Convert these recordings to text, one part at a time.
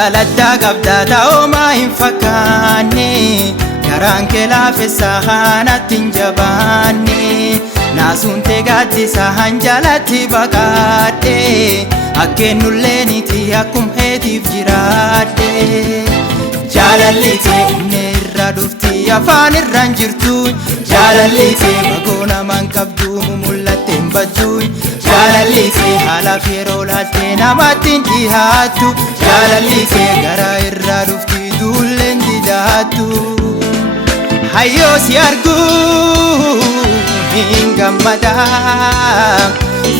Jaaladdaa qabdaa ta'oomaa hin fakkaanne garaan kee laafessa kanatti hin jabaanne naasuun tee gaaddisa hanjalatti baqadhe akkennullee niti akkum heetiif jiraadhe jaalalli tee inni irra dhufti afaan irraan jirtu jaalalli tee bagoo namaan qabdu mul'atte hin baddu jaalalli tee haalaaf yeroo laaltee namatti hin dhiyaattu jaalalli tee garaa irraa dhufti duulleen didaattu hayyoo si arguu hin gammada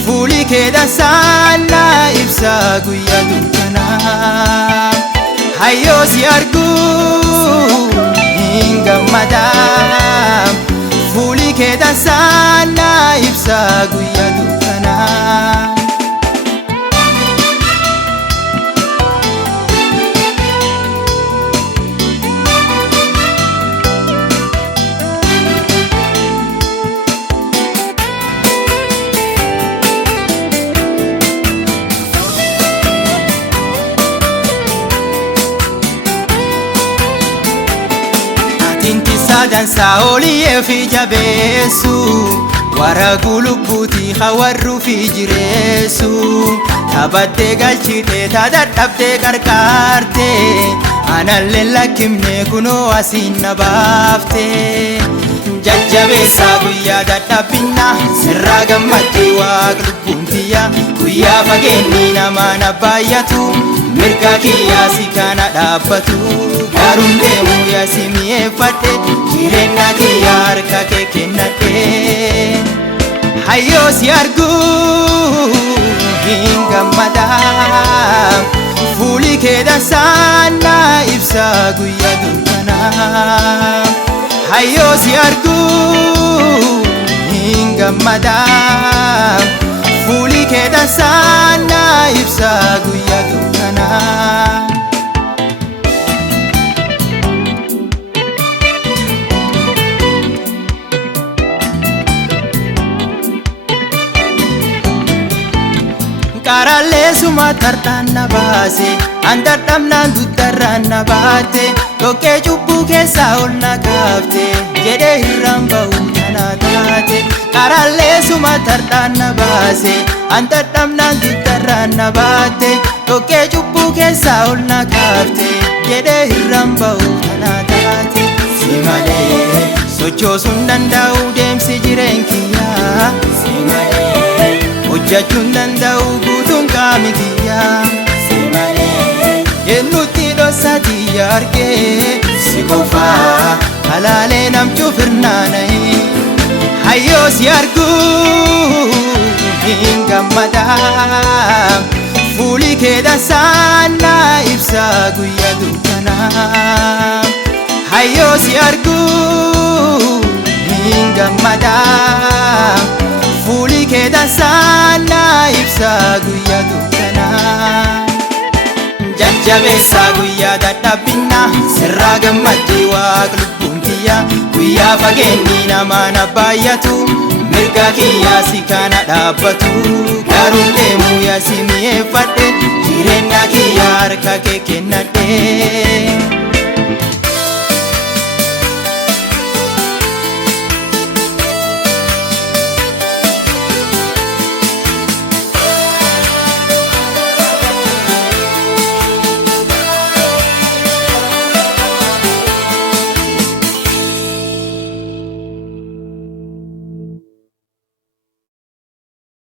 fuuli kee dansaan na ibsa guyyaa dukkanaa hayyoo si arguu hin gammada fuuli kee dansaan na ibsa guyyaa dukkanaa dansaa oliyee fi jabeessu waraquu lubbuutii hawarruu fi jireessu taphattee galchitee dadhabdee qarqaartee anallee lakkifne kunoo asiin na baaftee jajjabeessaa guyyaa dadhabinna sirraa gammaddee waaq lubbuun tiyya guyyaa fageenni namaa na baay'atu mirga kiyyaa si kana dhaabbatu garuun deemu yaa si mi'eeffadhe jireenya kiyyaa harka kee kennadhe hayyoo si arguu hin gammada fuuli kee dansaan na ibsa guyyaa dukkanaa hayyoo si arguu hin gammada fuuli kee dansaan na ibsa guyyaa dukkanaa Karaalee suma tartaan na baase handadhabnaan duddarraan na baate dhoqqee cubbuu keessaa ol na kaafte jedhee irraan ba'uu tana taate karaalee suma tartaan na baase handadhabnaan duddarraan na baate dhoqqee cubbuu keessaa ol na kaafte jedhee irraan ba'uu tana taate si malee sochoosuun danda'u deemsi jireen kiyyaa si malee hojjachuun danda'u guutuun qaami kiyyaa si malee eenyutti dhossatii argee si qofaa halaalee namchuuf hirnaana'ee hayyoo si arguu hin gammada fuuli kee dansaan na ibsa guyyaa dukkanaa hayyoo si arguu hin gammada fuuli kee dansaan na ibsa guyyaa dukkanaa jajjabeessaa guyyaa dadhabinna sirraa gammaddee waaq lubbuun tiyya guyyaa fageenni namaa na baay'atu mirga kiyyaa si kana dhaabbatu garuun deemu yaa si mi'eeffadhe jireenya kiyyaa harka kee kennadhe